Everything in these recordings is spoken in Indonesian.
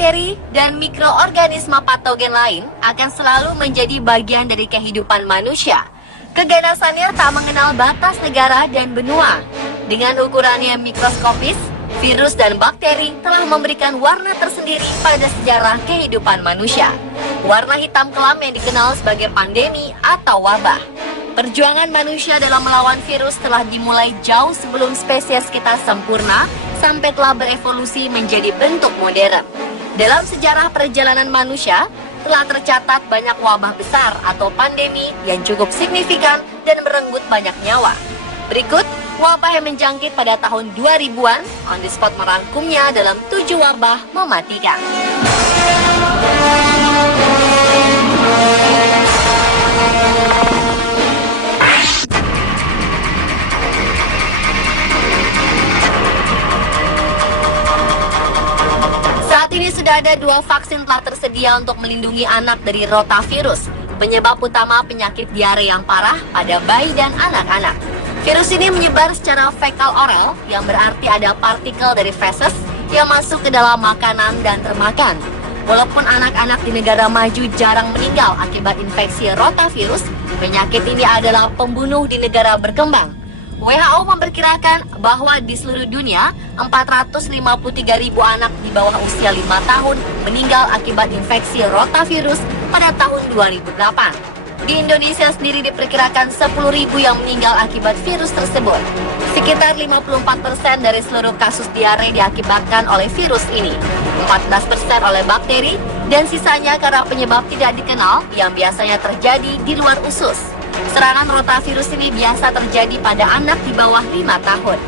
bakteri, dan mikroorganisme patogen lain akan selalu menjadi bagian dari kehidupan manusia. Keganasannya tak mengenal batas negara dan benua. Dengan ukurannya mikroskopis, virus dan bakteri telah memberikan warna tersendiri pada sejarah kehidupan manusia. Warna hitam kelam yang dikenal sebagai pandemi atau wabah. Perjuangan manusia dalam melawan virus telah dimulai jauh sebelum spesies kita sempurna sampai telah berevolusi menjadi bentuk modern. Dalam sejarah perjalanan manusia, telah tercatat banyak wabah besar atau pandemi yang cukup signifikan dan merenggut banyak nyawa. Berikut wabah yang menjangkit pada tahun 2000-an, On The Spot merangkumnya dalam 7 wabah mematikan. Saat ini sudah ada 2 vaksin telah tersedia untuk melindungi anak dari rotavirus, penyebab utama penyakit diare yang parah pada bayi dan anak-anak. Virus ini menyebar secara fekal oral, yang berarti ada partikel dari feses yang masuk ke dalam makanan dan termakan. Walaupun anak-anak di negara maju jarang meninggal akibat infeksi rotavirus, penyakit ini adalah pembunuh di negara berkembang. WHO memperkirakan bahwa di seluruh dunia, 453.000 anak di bawah usia 5 tahun meninggal akibat infeksi rotavirus pada tahun 2008. Di Indonesia sendiri diperkirakan 10.000 yang meninggal akibat virus tersebut. Sekitar 54% dari seluruh kasus diare diakibatkan oleh virus ini, 14% oleh bakteri, dan sisanya karena penyebab tidak dikenal yang biasanya terjadi di luar usus. Serangan rotavirus ini biasa terjadi pada anak di bawah 5 tahun.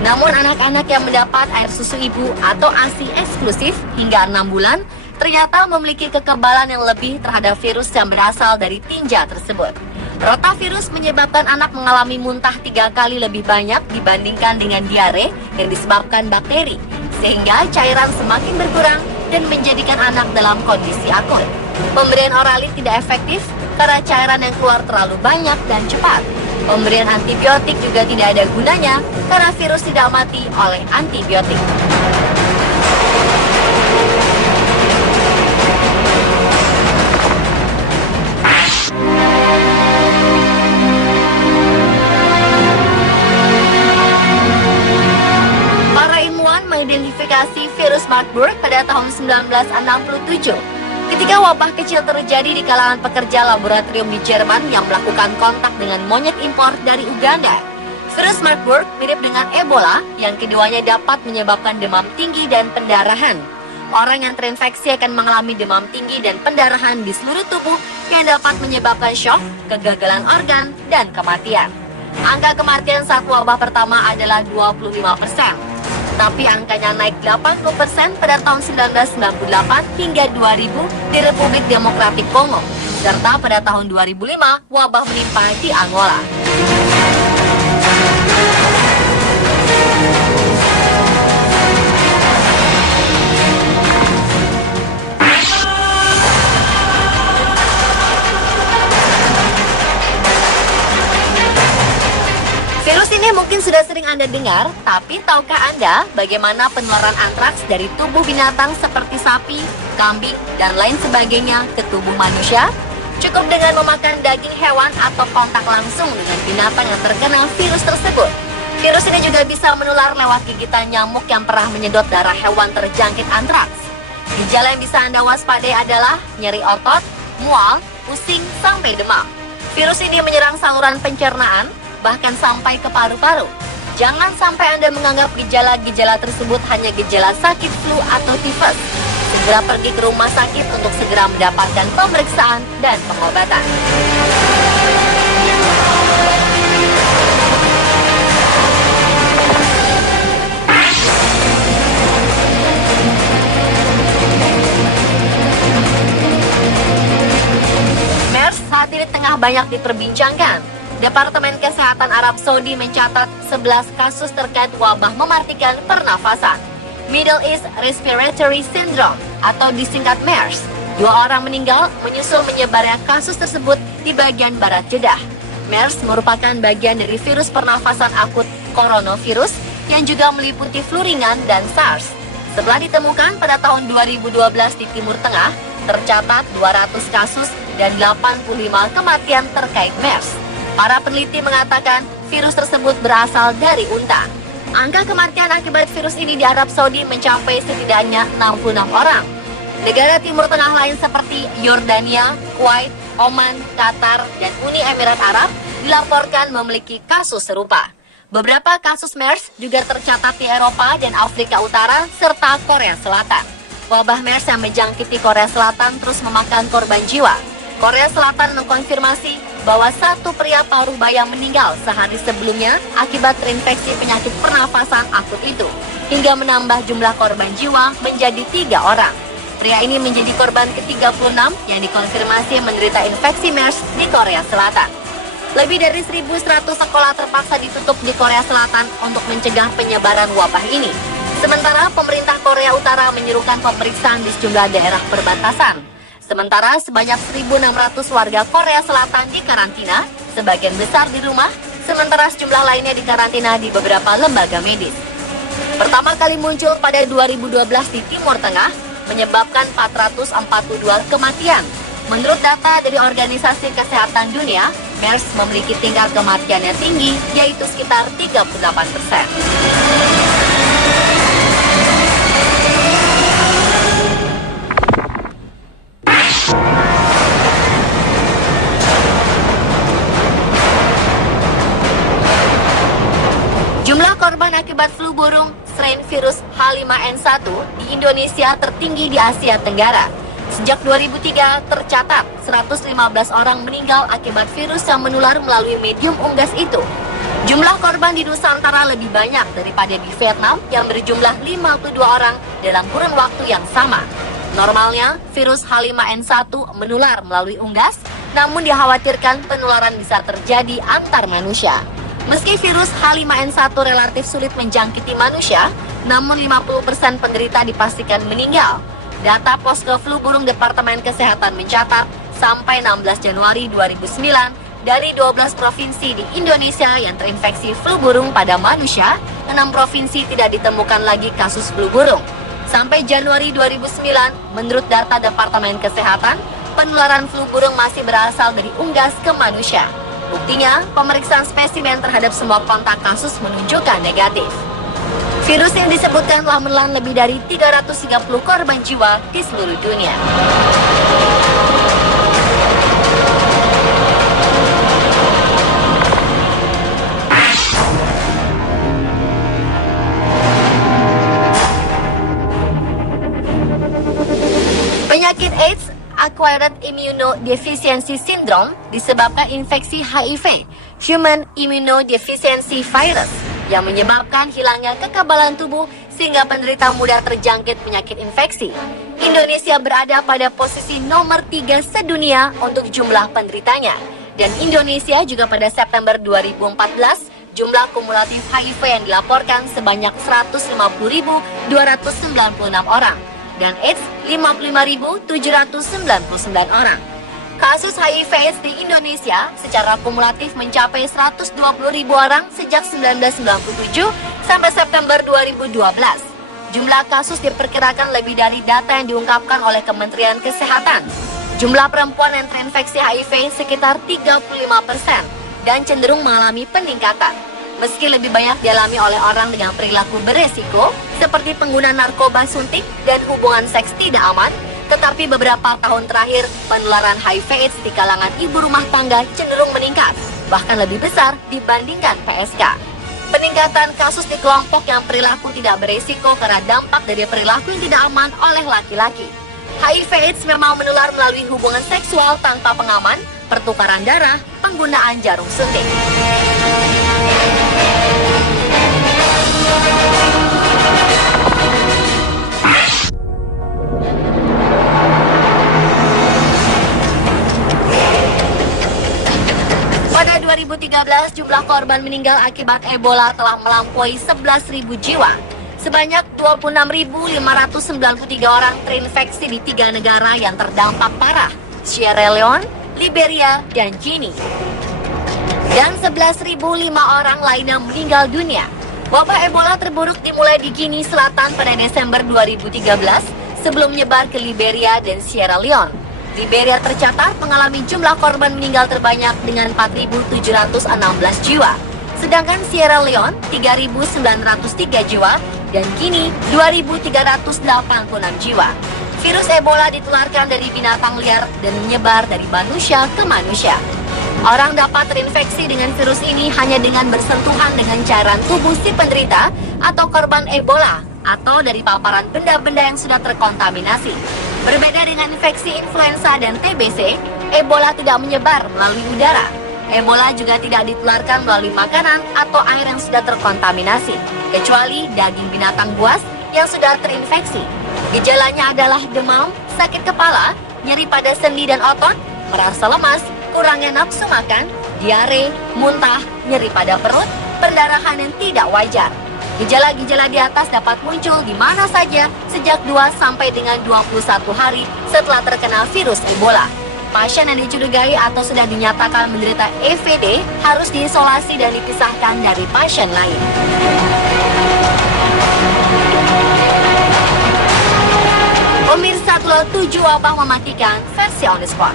Namun anak-anak yang mendapat air susu ibu atau ASI eksklusif hingga 6 bulan ternyata memiliki kekebalan yang lebih terhadap virus yang berasal dari tinja tersebut. Rotavirus menyebabkan anak mengalami muntah 3 kali lebih banyak dibandingkan dengan diare yang disebabkan bakteri, sehingga cairan semakin berkurang dan menjadikan anak dalam kondisi akut. Pemberian oralit tidak efektif karena cairan yang keluar terlalu banyak dan cepat. Pemberian antibiotik juga tidak ada gunanya karena virus tidak mati oleh antibiotik. Para ilmuwan mengidentifikasi virus Marburg pada tahun 1967. Ketika wabah kecil terjadi di kalangan pekerja laboratorium di Jerman yang melakukan kontak dengan monyet impor dari Uganda. Virus Marburg mirip dengan Ebola yang keduanya dapat menyebabkan demam tinggi dan pendarahan. Orang yang terinfeksi akan mengalami demam tinggi dan pendarahan di seluruh tubuh yang dapat menyebabkan syok, kegagalan organ, dan kematian. Angka kematian saat wabah pertama adalah 25%. Tapi angkanya naik 80% pada tahun 1998 hingga 2000 di Republik Demokratik Kongo, serta pada tahun 2005 wabah menimpa di Angola. Ini mungkin sudah sering Anda dengar, tapi tahukah Anda bagaimana penularan antraks dari tubuh binatang seperti sapi, kambing, dan lain sebagainya ke tubuh manusia? Cukup dengan memakan daging hewan atau kontak langsung dengan binatang yang terkena virus tersebut. Virus ini juga bisa menular lewat gigitan nyamuk yang pernah menyedot darah hewan terjangkit antraks. Gejala yang bisa Anda waspadai adalah nyeri otot, mual, pusing, sampai demam. Virus ini menyerang saluran pencernaan, bahkan sampai ke paru-paru. Jangan sampai Anda menganggap gejala-gejala tersebut hanya gejala sakit flu atau tifus. Segera pergi ke rumah sakit untuk segera mendapatkan pemeriksaan dan pengobatan. MERS saat ini tengah banyak diperbincangkan. Departemen Kesehatan Arab Saudi mencatat 11 kasus terkait wabah mematikan pernafasan, Middle East Respiratory Syndrome atau disingkat MERS. 2 orang meninggal menyusul menyebarnya kasus tersebut di bagian barat Jeddah. MERS merupakan bagian dari virus pernafasan akut coronavirus yang juga meliputi flu ringan dan SARS. Setelah ditemukan pada tahun 2012 di Timur Tengah, tercatat 200 kasus dan 85 kematian terkait MERS. Para peneliti mengatakan virus tersebut berasal dari unta. Angka kematian akibat virus ini di Arab Saudi mencapai setidaknya 66 orang. Negara Timur Tengah lain seperti Yordania, Kuwait, Oman, Qatar, dan Uni Emirat Arab dilaporkan memiliki kasus serupa. Beberapa kasus MERS juga tercatat di Eropa dan Afrika Utara serta Korea Selatan. Wabah MERS yang menjangkiti Korea Selatan terus memakan korban jiwa. Korea Selatan mengkonfirmasi bahwa satu pria paruh baya meninggal sehari sebelumnya akibat terinfeksi penyakit pernafasan akut itu, hingga menambah jumlah korban jiwa menjadi 3 orang. Pria ini menjadi korban ke-36 yang dikonfirmasi menderita infeksi MERS di Korea Selatan. Lebih dari 1.100 sekolah terpaksa ditutup di Korea Selatan untuk mencegah penyebaran wabah ini. Sementara pemerintah Korea Utara menyerukan pemeriksaan di sejumlah daerah perbatasan. Sementara sebanyak 1.600 warga Korea Selatan dikarantina, sebagian besar di rumah, sementara sejumlah lainnya dikarantina di beberapa lembaga medis. Pertama kali muncul pada 2012 di Timur Tengah, menyebabkan 442 kematian. Menurut data dari Organisasi Kesehatan Dunia, MERS memiliki tingkat kematian yang tinggi, yaitu sekitar 38%. Jumlah korban akibat flu burung strain virus H5N1 di Indonesia tertinggi di Asia Tenggara. Sejak 2003 tercatat 115 orang meninggal akibat virus yang menular melalui medium unggas itu. Jumlah korban di Nusantara lebih banyak daripada di Vietnam yang berjumlah 52 orang dalam kurun waktu yang sama. Normalnya, virus H5N1 menular melalui unggas, namun dikhawatirkan penularan bisa terjadi antar manusia. Meski virus H5N1 relatif sulit menjangkiti manusia, namun 50% penderita dipastikan meninggal. Data Posko Flu Burung Departemen Kesehatan mencatat, sampai 16 Januari 2009, dari 12 provinsi di Indonesia yang terinfeksi flu burung pada manusia, 6 provinsi tidak ditemukan lagi kasus flu burung. Sampai Januari 2009, menurut data Departemen Kesehatan, penularan flu burung masih berasal dari unggas ke manusia. Buktinya, pemeriksaan spesimen terhadap semua kontak kasus menunjukkan negatif. Virus yang disebutkan telah menelan lebih dari 330 korban jiwa di seluruh dunia. Penyakit AIDS, Acquired Immunodeficiency Syndrome, disebabkan infeksi HIV, Human Immunodeficiency Virus, yang menyebabkan hilangnya kekebalan tubuh sehingga penderita mudah terjangkit penyakit infeksi. Indonesia berada pada posisi nomor 3 sedunia untuk jumlah penderitanya. Dan Indonesia juga pada September 2014, jumlah kumulatif HIV yang dilaporkan sebanyak 150.296 orang. Dan AIDS 55.799 orang. Kasus HIV/AIDS di Indonesia secara kumulatif mencapai 120.000 orang sejak 1997 sampai September 2012. Jumlah kasus diperkirakan lebih dari data yang diungkapkan oleh Kementerian Kesehatan. Jumlah perempuan yang terinfeksi HIV sekitar 35% dan cenderung mengalami peningkatan. Meski lebih banyak dialami oleh orang dengan perilaku beresiko, seperti pengguna narkoba suntik dan hubungan seks tidak aman, tetapi beberapa tahun terakhir, penularan HIV/AIDS di kalangan ibu rumah tangga cenderung meningkat, bahkan lebih besar dibandingkan PSK. Peningkatan kasus di kelompok yang perilaku tidak beresiko karena dampak dari perilaku yang tidak aman oleh laki-laki. HIV/AIDS memang menular melalui hubungan seksual tanpa pengaman, pertukaran darah, penggunaan jarum suntik. Pada 2013, jumlah korban meninggal akibat Ebola telah melampaui 11.000 jiwa. Sebanyak 26.593 orang terinfeksi di 3 negara yang terdampak parah, Sierra Leone, Liberia, dan Guinea. Dan 11.005 orang lainnya meninggal dunia. Wabah Ebola terburuk dimulai di Guinea Selatan pada Desember 2013 sebelum menyebar ke Liberia dan Sierra Leone. Liberia tercatat mengalami jumlah korban meninggal terbanyak dengan 4.716 jiwa, sedangkan Sierra Leone 3.903 jiwa dan Guinea 2.386 jiwa. Virus Ebola ditularkan dari binatang liar dan menyebar dari manusia ke manusia. Orang dapat terinfeksi dengan virus ini hanya dengan bersentuhan dengan cairan tubuh si penderita atau korban Ebola atau dari paparan benda-benda yang sudah terkontaminasi. Berbeda dengan infeksi influenza dan TBC, Ebola tidak menyebar melalui udara. Ebola juga tidak ditularkan melalui makanan atau air yang sudah terkontaminasi, kecuali daging binatang buas yang sudah terinfeksi. Gejalanya adalah demam, sakit kepala, nyeri pada sendi dan otot, merasa lemas, kurangnya nafsu makan, diare, muntah, nyeri pada perut, perdarahan yang tidak wajar. Gejala-gejala di atas dapat muncul di mana saja sejak 2 sampai dengan 21 hari setelah terkena virus Ebola. Pasien yang dicurigai atau sudah dinyatakan menderita EVD harus diisolasi dan dipisahkan dari pasien lain. Pemirsa Telur 7 wabah mematikan versi on the spot.